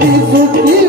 ಸುಖಿ ಸುಖಿ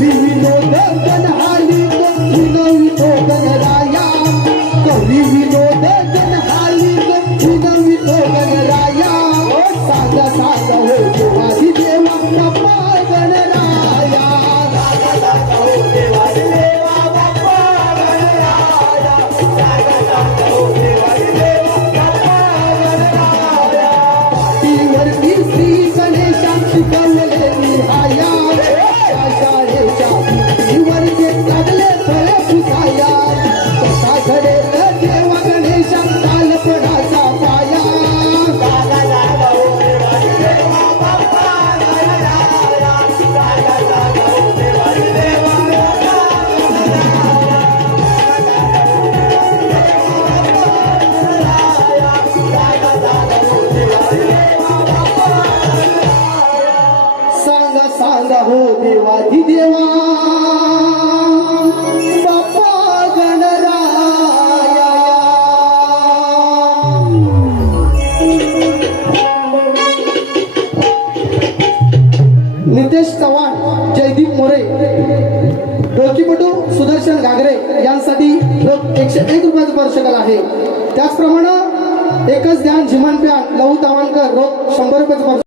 Bizi neden her Pradeep More डोकीपटू Sudarshan घागरे यांसाठी रोख एकशे एक रुपयाचं स्पर्शकल आहे. त्याचप्रमाणे एकच ध्यान झिमन प्यान लहू तावणकर रोख शंभर रुपयाचं